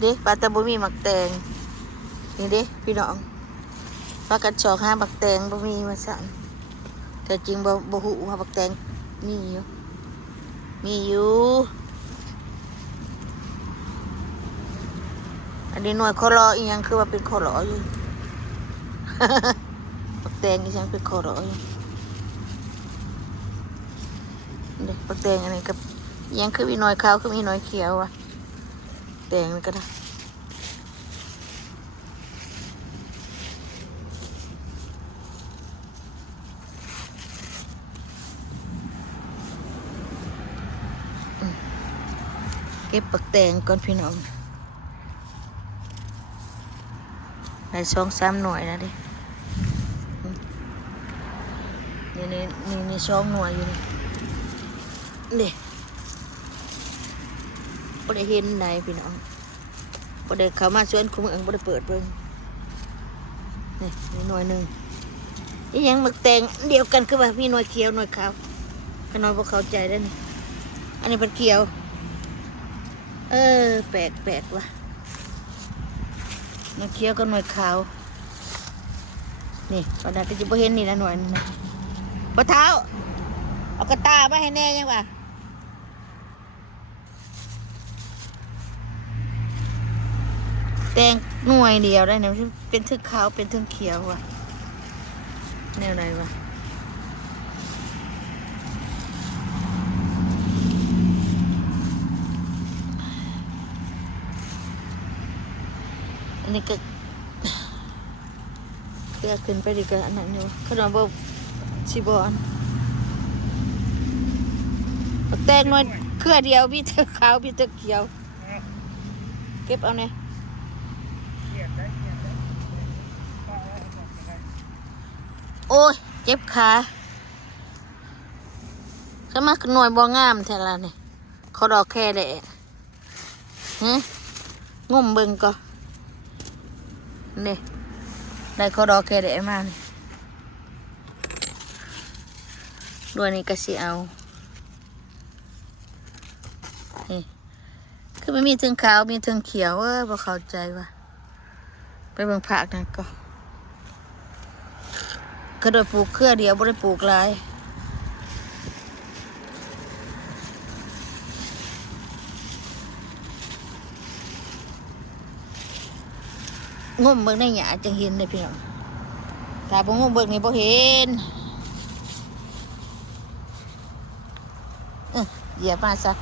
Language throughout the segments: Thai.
เด้ปลาตะบุมีหมักแตงนี่เด้พี่น้องปลากัดชอกหาหมักแตงบุมีมาสั่นแต่จริงบ่หูว่าหมักแตงมีอยู่อันนี้หน่วยคอรออีกยังคือว่าเป็นคอรออยู่หมักแตงอีกยังเป็นคอรออยู่เด็กหมักแตงอันนี้กับยังคือมีหน่วยขาวคือมีหน่วยเขียวว่ะแตงนี่ก็ได้เก็บปักแตงก่อนพี่น้องได้2-3 หน่วยแล้วดินี่2 หน่วยอยู่นี่บ่ได้เห็นไหนพี่น้องบ่ได้เข้ามาสวนคุมเอิงบ่ได้เปิดเบิ่งนี่หน่วยหนึ่งนี่ยังหมึกแตงเดียวกันคือว่ามีหน่วยเขียวหน่วยขาวขน้อยบ่เข้าใจได้นี่อันนี้เป็นเขียวแปลกว่ะหน่วยเขียวกับหน่วยขาวนี่ตอนนั้นก็จะบ่เห็นนี่นะหน่วยนึงนะบ่เท้าเอากระตามาให้แน่ยังวะแตงหน่วยเดียวได้เนี่ยเป็นทึกขาวเป็นทึกเขียวว่ะแนวไหนวะอันนี้ก็เคลื่อนขึ้นไปดีกันอันนั้นอยู่ขนมบบชิบอนแตงหน่อยเครือเดียวพี่ทึกขาวพี่ทึกเขียวเก็บเอาเนี่ยโอ้ยเจ็บขาสมัครหน่วยบ่งามแท้ละเนี่ยเขาดอกแค่แหละงุ่มเบิ่งก็นี่ได้เขาดอกแค่แหละมาเนี่ยด้วยนี่ก็สิเอานี่คือไม่มีถึงขาวมีถึงเขียวบ่เข้าใจว่ะไปเบิ่งผักนั่นก็ก็โดยปลูกเครือเดียวบ่ได้ปลูกหลายงุ่มเบิ่งในหญ้าจังเห็นเลยพี่น้องถ้าบ่งุ่มเบิ่งนี่บ่เห็นเหยียบมาซะ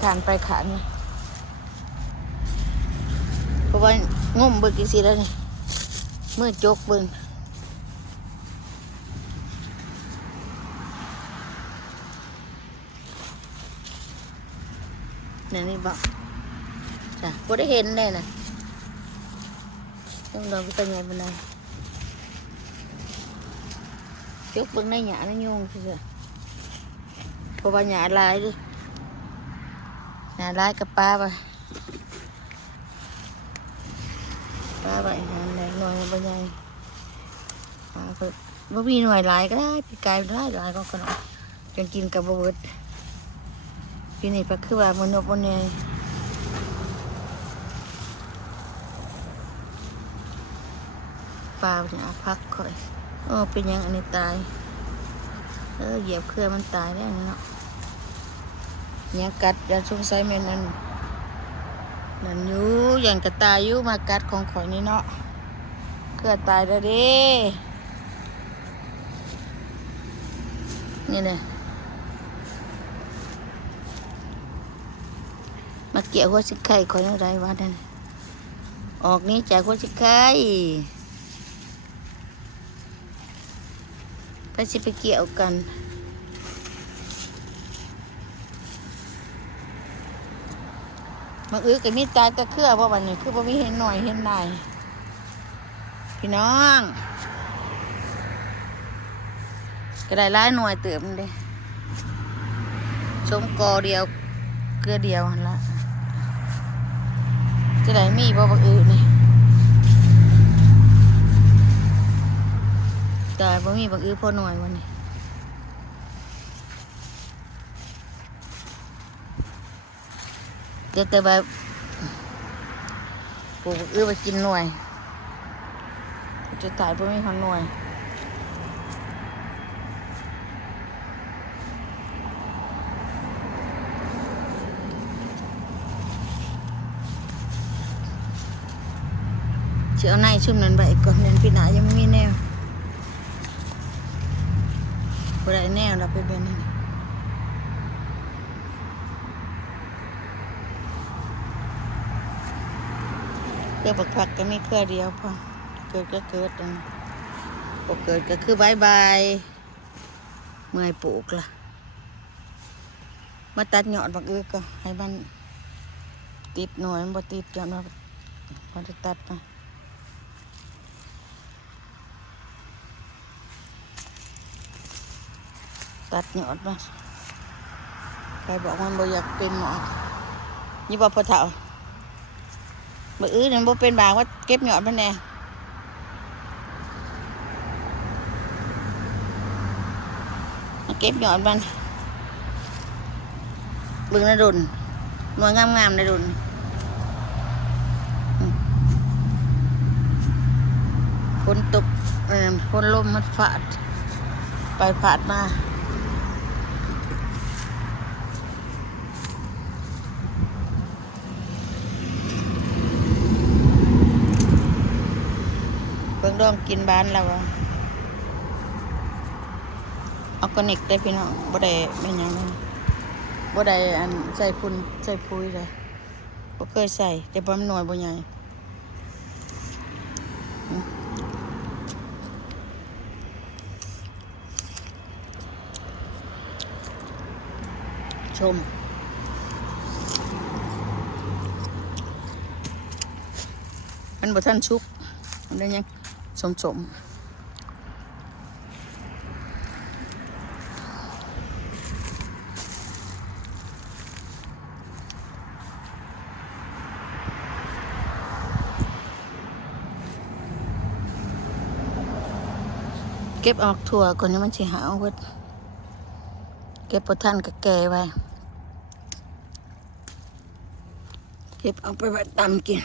ขานไปขานมาเพราะว่างุ่มเบิ่งกี่สิแล้วนี่มือจกเบิ่งนี่บอกจ้ะบ่ได้เห็นเลยนะต้องลองไปตัวใหญ่บนนั้นจกเบิ่งในหญ้าในยุงสิจ้ะเพราะว่าหญ้าลายดิหญ้าลายกับปลาไปนั่นแหละหน่วยมันบ่ใหญ่ปลาก็บ่มีหน่วยลายก็ได้ปีกายลายก็ขนมจนกินกับบ่เบิดปีนี้ก็คือว่ามันนกมันใหญ่ปลาเนี่ยพักค่อยเป็นยังอันนี้ตายเหยียบเครือมันตายได้เนาะยังกัดยังสงสัยแม่นั่นอยู่อย่างกระตายอยู่มากัดของข่อยนี่เนาะเครือตายแล้วเด้นี่เลยมาเกี่ยวหัวสิไข่ข่อยอะไรวะนั่นออกนี้จากหัวสิไข่ไปสิไปเกี่ยวกันมาก็มีตายตะเครือเพราะวันนี้คือบ่มีเห็นหน่อยเห็นนายพี่น้องก็ได้หลายหน่วยเติมเลยชมกอเดียวเกลือเดียวหั่นละจะได้มีบ่บักนี่ตายบ่มีบักพอหน่อยวันนี้แต่แบบ ปลูกไปกินหน่วยจุดถ่ายเพื่อมีหน่วยเชื่อในชุ่มนั้นไปก่อนเดือนปีหน้ายังไม่มีแนวบ่ได้แนวเราไปเป็นนี่เครือผักก็มีเครือเดียวพอเกิดก็เกิดพอเกิดก็คือบายบายเมื่อยปลูกล่ะมาตัดยอดบักก็ให้มันติดหน่อยมันบ่ติดยอดมาพอจะตัดไปตัดยอดมาใครบอกมันบ่อยากเป็นหมอนี่บ่พอเฒ่าบักนั่นบ่เป็นบางว่าเก็บยอดมันแน่มาเก็บยอดมันเบิ่งในดุนหน่วยงามๆในดุนฝนตกฝนลมมันฟาดไปฟาดมาเบิ่งดองกินบ้านแล้วออร์แกนิกได้พี่น้องบ่ได้ไม่หยังบ่ได้อันใส่ฝุ่นใส่ปุ๋ยเลยบ่เคยใส่แต่บ่มันน้อยบ่ใหญ่ชมมันบ่ทันชุกมันได้ยังสมเก็บออกถั่วก่อนนี่มันสิหาวเบิดเก็บบ่ทันก็แก่ไว้เก็บเอาไปไว้ตำกิน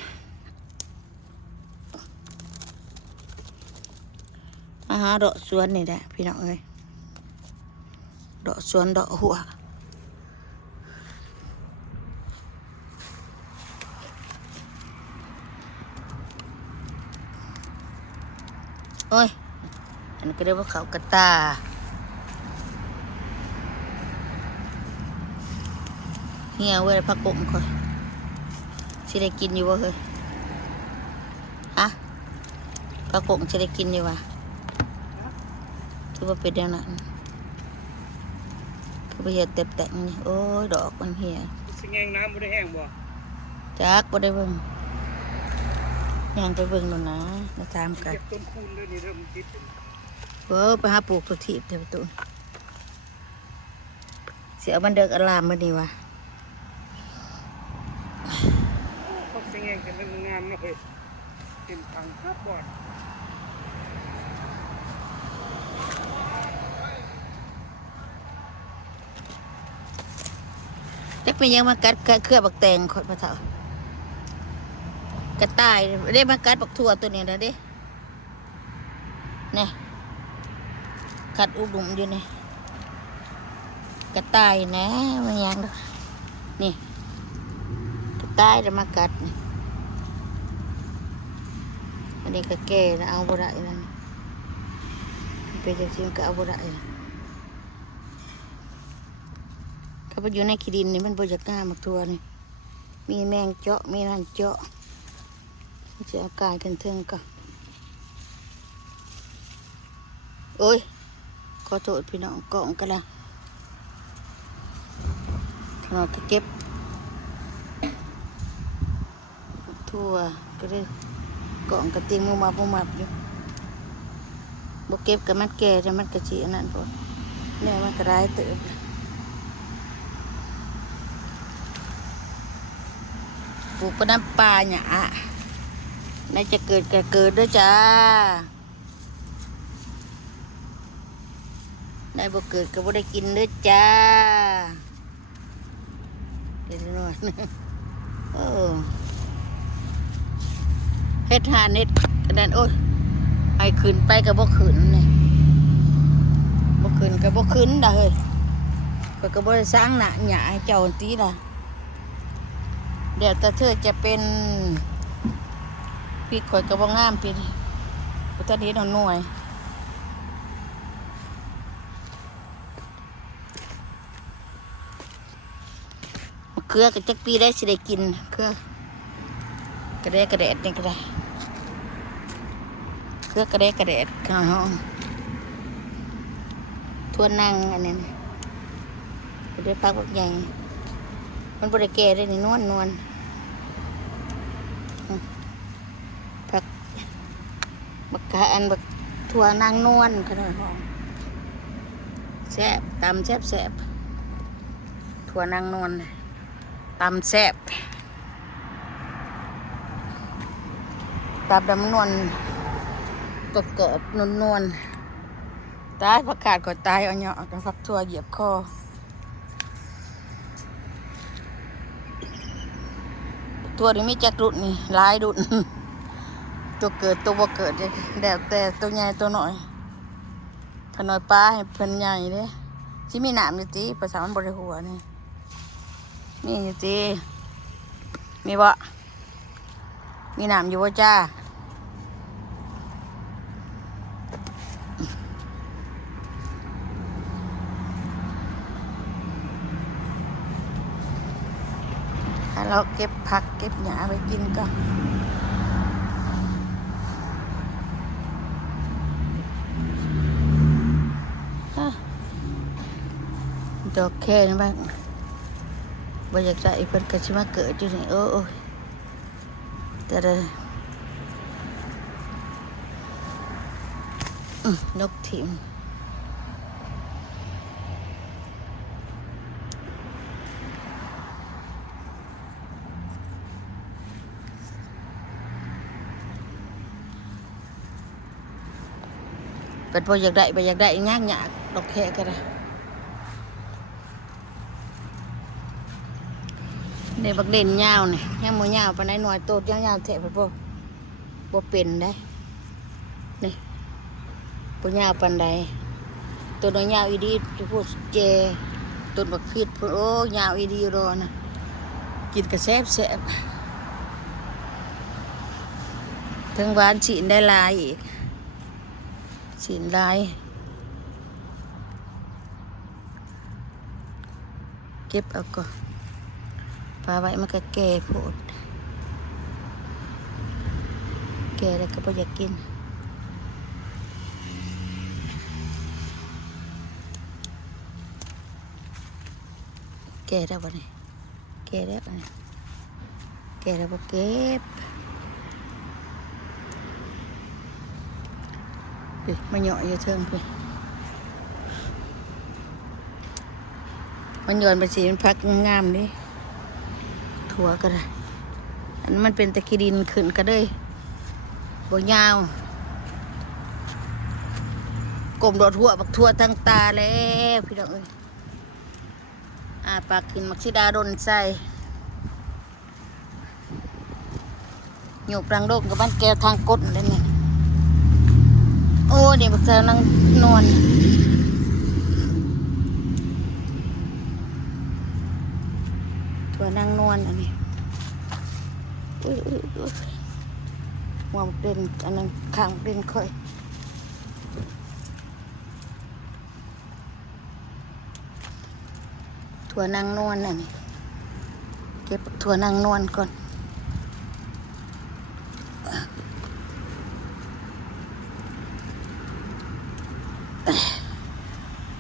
มาหาดอกสวนนี่แหละพี่น้องเอ้ยดอกสวนดอกหัวโอ้ยอันนี้ก็เรียกว่าเขากระตาเหี่ยวเว้ยผักกบค่อยสิได้กินอยู่วะเฮ้ยฮะผักกบสิได้กินอยู่วะถือว่าเป็นอย่างนั้นคือไปเห็ดแต่งนี่โอ้ยดอกมันเหี่ยวสิแงงน้ำบ่ได้แห้งบ่จักบ่ได้เบิ่งยังไปเบิ่งนู่นนะมาถามกันเก็บต้นคูณเลยนี่เริ่มติดไปหาปลูกตัวทีบเดี๋ยวประตูเสียมันเดิกอลามมาดีวะพวกสิแงงกันเรื่องงามเนาะเฮ้ยเต็มถังครับบอดจักเป็นยังมากัดเครือบักแตงขดมาเถอะกระต่ายได้มากัดบักทั่วตัวนี้แล้วดิเนี่ยกัดอุดมอยู่นี่กระต่ายนะมันยังนี่กระต่ายจะมากัดนี่อันนี้ก็แก่นะเอาบ่ได้แล้วนี่เป็นจังซี่ก็เอาบ่ได้เขาไปอยู่ในขี้ดินนี่มันบ่อยากงามบักทั่วนี่มีแมงเจาะมีนั่นเจาะจะอากาศกันเทิงก็โอ้ยขอโทษพี่น้องกล่องกันละขนาดก็เก็บทั่วก็ได้กล่องกระติงมุมับอยู่บกเก็บกับมันแก่แต่มันกระชีอันนั้นพอเนี่ยมันกระไรเติบปลูกปน้ำปลาหยาน่าจะเกิดก็เกิดด้วยจ้าได้บ่เกิดก็บ่ได้กินด้วยจ้าเดี๋ยวหน่อย ชรหาเน็ตกระดานโอ้ยไอ้ขึ้นไปกับบ่ขึ้นนี่บ่ขึ้นกับบ่ขึ้นด่าเฮ้ยข้อยก็บ่ได้สร้างหน้าหยาให้เจ้าตีล่ะเดี๋ยวแต่เธอจะเป็นพี่ข่อยก็บ่งามพี่บ่ทันเฮ็ดหน่วยเครือก็จักปีได้สิได้กินเครือกระแดดนี่ก็ได้เครือกระแดดข้าวหอมทั่วนั่งอันนี้นะบ่ได้ปักบักใหญ่มันบ่ได้แก่ได้นี่นวลผักบักกะอันบักทั่วนางนวลขนาดหอมแซ่บตำแซ่บทั่วนางนวลตำแซ่บตำดำนวลกรอบๆนวลตายผักกาดก็ตายเอาเนาะกับผักทั่วเหยียบคอทั่วนี้มีจักรุ่นนี่หลายรุ่นตัวเกิดตัวบ่เกิดแล้วแต่ตัวใหญ่ตัวน้อยถ้าน้อยปลาให้เพิ่นใหญ่เด้สิมีน้ำอยู่ติภาษามันบ่ได้หัวนี่มีอยู่ติมีบ่มีน้ำอยู่บ่จ้าถ้าเราเก็บผักเก็บหญ้าไปกินก็ดอกแค่นี้บ้างบ่อยากได้เพิ่นก็สิมาเกิดอยู่นี่โอ้ยแต่ละนกถิ่มเปิดบ่อยากได้ยากดอกแค่ก็ได้เนี่ยบักเด่นยาวนี่ยังบ่ยาวปานใดหน่อยโตดยาวๆแท้บ่เป็นได้นี่บ่ยาวปานใดตัวน้อยยาวอีดีพูดเจต้นบักพริกโอ้ยาวอีดีรอนะกินก็แซ่บถึงหวานฉีนได้ลายอีกฉีนลายเก็บเอาก่อนปลาไว้มันก็แก่โพดแก่แล้วก็บ่อยากกินแก่แล้วบ่นี่แก่แล้วบ่นี่แก่แล้วบ่เก็บมาเหยาะอยู่เทิงไปมันโยนไปสิมันพักงามดิถั่วก็ได้อันนั้นมันเป็นตะกี้ดินขึ้นก็เลยบ่ยาวกลมดอกถั่วบักถั่วทั้งตาแล้วพี่น้องเอ้ยปากขึ้นมักซิดาดนใส่หยกรังโดกกับบ้านแก้วทางกดนั่นนี่โอ้เดี๋ยวบักเจ้านั่งนอนถั่วนั่งนอนอันนี้อุ้ยหัวเด่นอันนั้นข้างเด่นค่อยถั่วนั่งนอนอันนี้เก็บถั่วนั่งนอนก่อน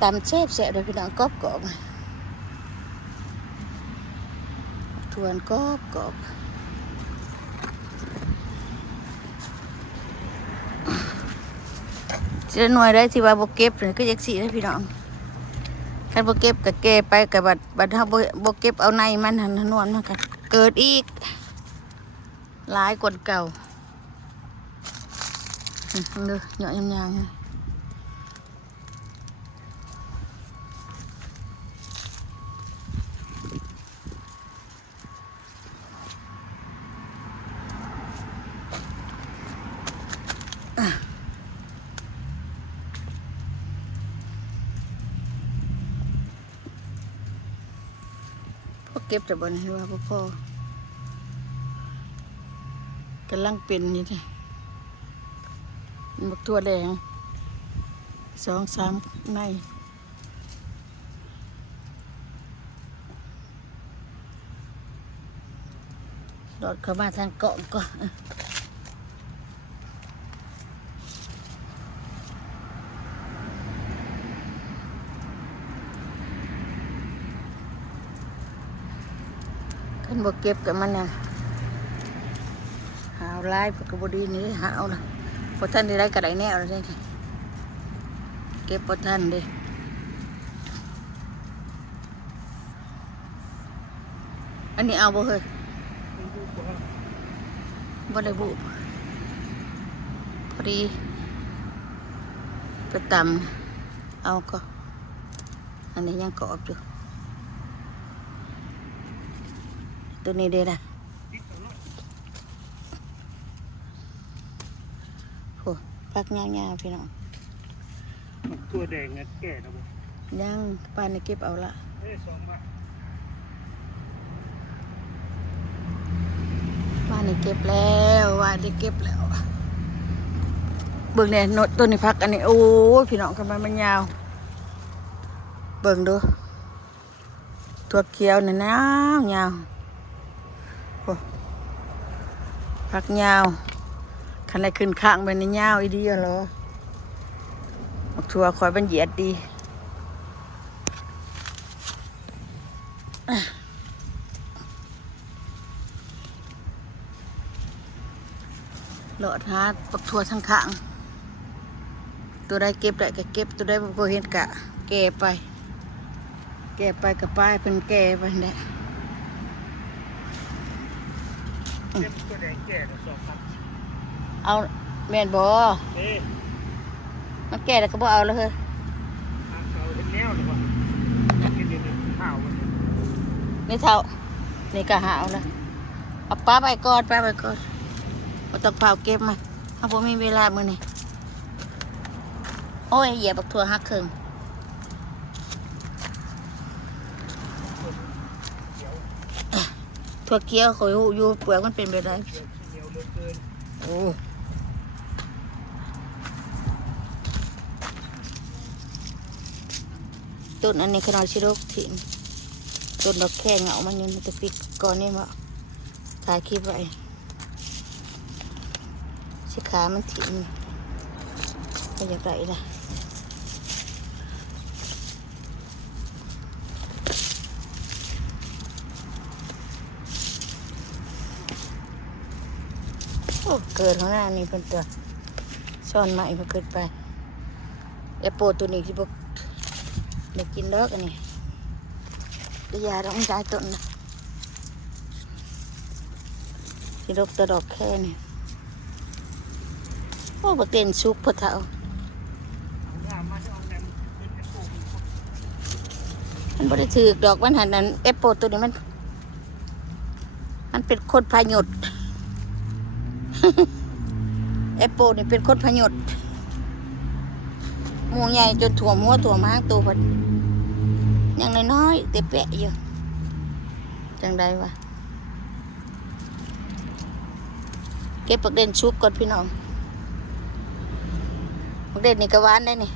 ตำแซ่บเลยพี่น้องกรอบถั่วกรอบจะหน่วยได้ที่ว่าบ่เก็บก็จักสินะพี่น้องคันบ่เก็บก็แก่ไปก็บัดเฮาบ่เก็บเอาในมันหั่นนวลมันก็เกิดอีกหลายกว่าเก่าเด้อเหยาะยาง เก็บแต่บนให้ว่าพ่อกำลังเป็นนี่ไงบักทั่วแดง2-3ในโดดเข้ามาทางเกาะก็ขึ้นบ่เก็บกับมันเนี่ยหาวลายพวกกระบดีนี่หาวนะพอท่านได้กระไดแนวแล้วใช่ไหมเก็บพอท่านดิอันนี้เอาบ่เฮ้ยบ่ได้บุพอดีไปตำเอาก็อันนี้ยังกรอบอยู่ตัวนี้เด้ละโอ้พักยาวๆพี่น้อง ตัวแดงเนี่ยแก่นะบ่ ยังป้าในเก็บเอาละ 2 บาท ป้าในเก็บแล้วว่าได้เก็บแล้วเบิ่งเนี่ยโนดตัวนี้พักอันนี้โอ้ยพี่น้องทำไมมันยาวเบิ่งดูตัวเขียวเนี่ยยาวโอ้พักยาวคันไหนขึ้นข้างไปในยาวอีดีเหรอบักทัวคอยเป็นเหยียดดีโหลดหาบักทัวทั้งข้างตัวใดเก็บได้ก็เก็บตัวใดบ่เห็นกะแก่ไปกับป้ายเป็นแก่ไปเนี่ย ตัวแดงแก่นะ2 บาท เอาแม่นบ่มันแก่แล้วก็บ่เอาแล้วเฮ้ย เอาเห็นแนวหรือเปล่ากินเดี๋ยวข้าวมัน นี่เท่านี่ก็หาเอาละเอาป้าไปก่อนบ่ต้องเผาเก็บมาถ้าบ่มีเวลามื้อนี้โอ้ยเหยียบบักถั่วหักครึ่งถั่วเขียวข่อยฮู้อยู่เปลือกมันเป็นแบบใด เหนียวเหลือเกิน โอ้ต้นอันนี้ขนาดชิโรกถิ่นต้นดอกแค่เหงามันยังจะปิดก่อนนี่มาถ่ายคลิปไว้สิขามันถิ่นก็อยากไรล่ะโอ้เกิดของหน้านี่เป็นตัวซ่อนใหม่มาเกิดไปแอปโปตัวนี้ที่พวกเด็กกินดอกอันนี้ก็ยาต้องใช้ต้นนะที่รบตะดอกแค่นี้โอ้บะเต็นซุปพะเท่า เอาหน้ามาจะเอาแนมเป็นแอปเปิ้ล มันบ่ได้ถือดอกมันหันนั้นแอปโปตัวนี้มันเป็นคนพายุด แอปโปนี่เป็นคนพายุดหมูใหญ่จนถ่วมหัวถ่วมหางตัวพอดยังน้อยๆแต่แปะอยู่จังใดวะเก็บปักเด่นชุบก่อนพี่น้องปักเด่นนี่ก็หวานได้นี่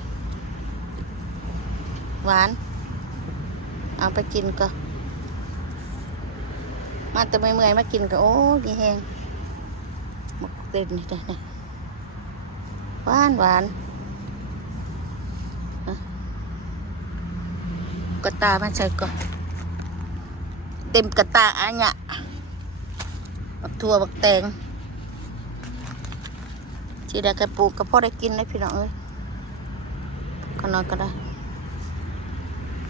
หวานเอาไปกินก็มาแต่เมื่อยๆมากินก็โอ้ยแห้งปักเด่นนี่ได้นี่หวานกระตามันใส่ก่อนเต็มกระตาอันเนี้ยบักถั่วบักแตงที่ได้กระปูกก็พอได้กินได้พี่น้องเอ้ยก็นอนก็ได้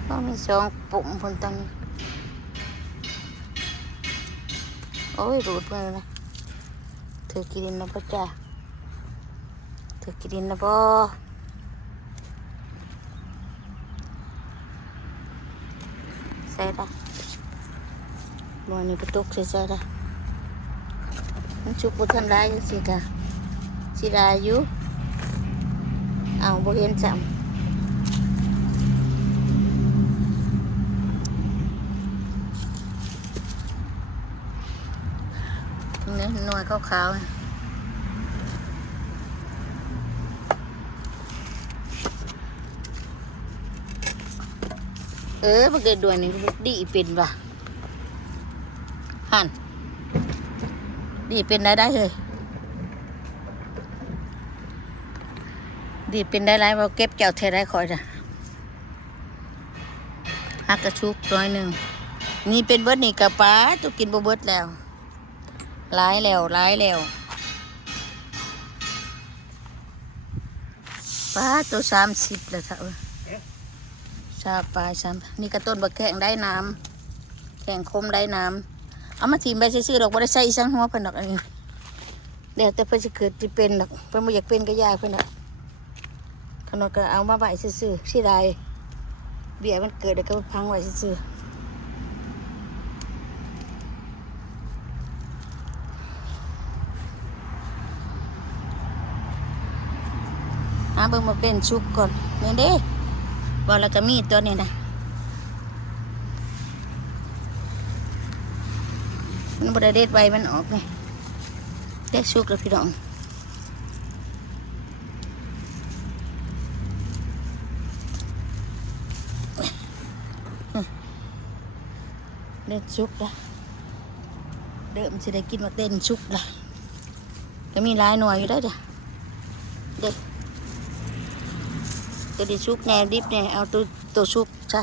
ก็มี2 ปุ่มพนตังโอ้ยรูดเลยนะเธอกินนะพ่อจ้าเธอกินนะพ่อใส่ละบัวนี้ประตูใส่ละมันชุบบุทันได้ยังสิกะสิได้อยู่เอาบ่เห็นจำ นี่หน่วยขาวๆบักเด็ดด่วนนี่ดีเป็นว่ะหันดีเป็นได้เลยดีเป็นได้ไรเราเก็บแก้วเทได้คอยจ้ะฮักกระชุกร้อยหนึ่งนี่เป็นเบิดนี่กะป้าตัวกินบ่เบิดแล้วร้ายแล้วป้าตัว30แล้วท่าชาปลายนี่กระต้นบักแข่งได้น้ำแข่งคมได้น้ำเอามาทีมไปซื้อๆดอกบ่ได้ใส่อีสังหัวเพิ่นดอกอันนี้เดี๋ยวแต่เพิ่นสิเกิดสิเป็นดอกเพิ่นบ่อยากเป็นก็ยากเพิ่นดอกขนมก็เอามาไว้ซื่อๆสิได้เบี้ยมันเกิดแล้วก็พังไว้ซื่อๆเบิ่งมาเป็นชุกก่อนนี่เด้บ่แล้วก็มีตัวนี้นะมันบ่ได้เด็ดใบมันออกไงเด็กชุกแล้วพี่น้องเด็ดชุกละเดิมสิได้กินมาเต้นชุกละก็มีหลายหน่วยอยู่ได้จ้ะเด็กตัวดิชุกแนวดิบเนี่ยเอาตัวชุกจ้ะ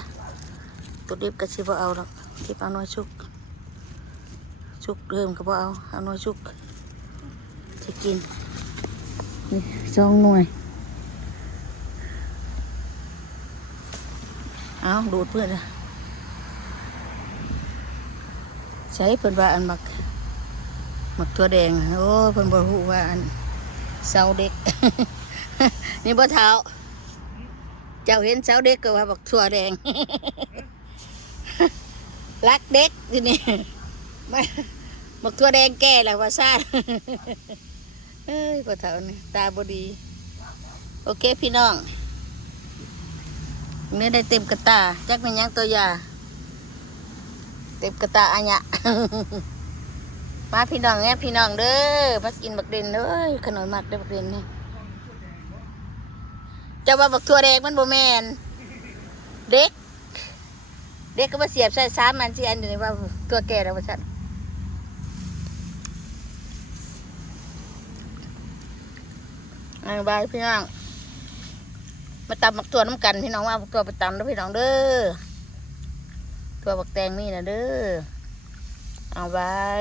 ตัวดิบก็สิบ่เอาหรอกดิบเอาหน่วยชุกเดิมก็บ่เอาหน่วยชุกจะกินนี่2 หน่วยเอาดูดเพื่อนละใช้เพิ่นว่าอันหมักถั่วแดงโอ้เพิ่นบ่รู้ว่าอันเสาเด็ก นี่บ่เท้าเจ้าเห็นเสาเด็กก็ว่าบักถั่วแดง รักเด็กทีนี่บักถั่วแดงแก่แล้วว่าซ่า เอ้ยบ่เท้านี่ตาบ่ดีโอเคพี่น้องนี่ได้เต็มกระตาจักเป็นยังตัวยาเต็มกระตาอันยะ มาพี่น้องเนี่ยพี่น้องเด้อมากินบักเด่นเด้อขนมมักได้บักเด่นนี่จะว่าบักถั่วแดงมันบ่แม่นเด็กก็มาเสียบใส่3 อัน4 อันอยู่ในว่าตัวแก่แล้วว่าซั่นบายพี่น้องมาตำบักถั่วน้ำกันพี่น้องว่าบักถั่วไปตำเด้อพี่น้องเด้อถั่วบักแตงมีนะเด้อบาย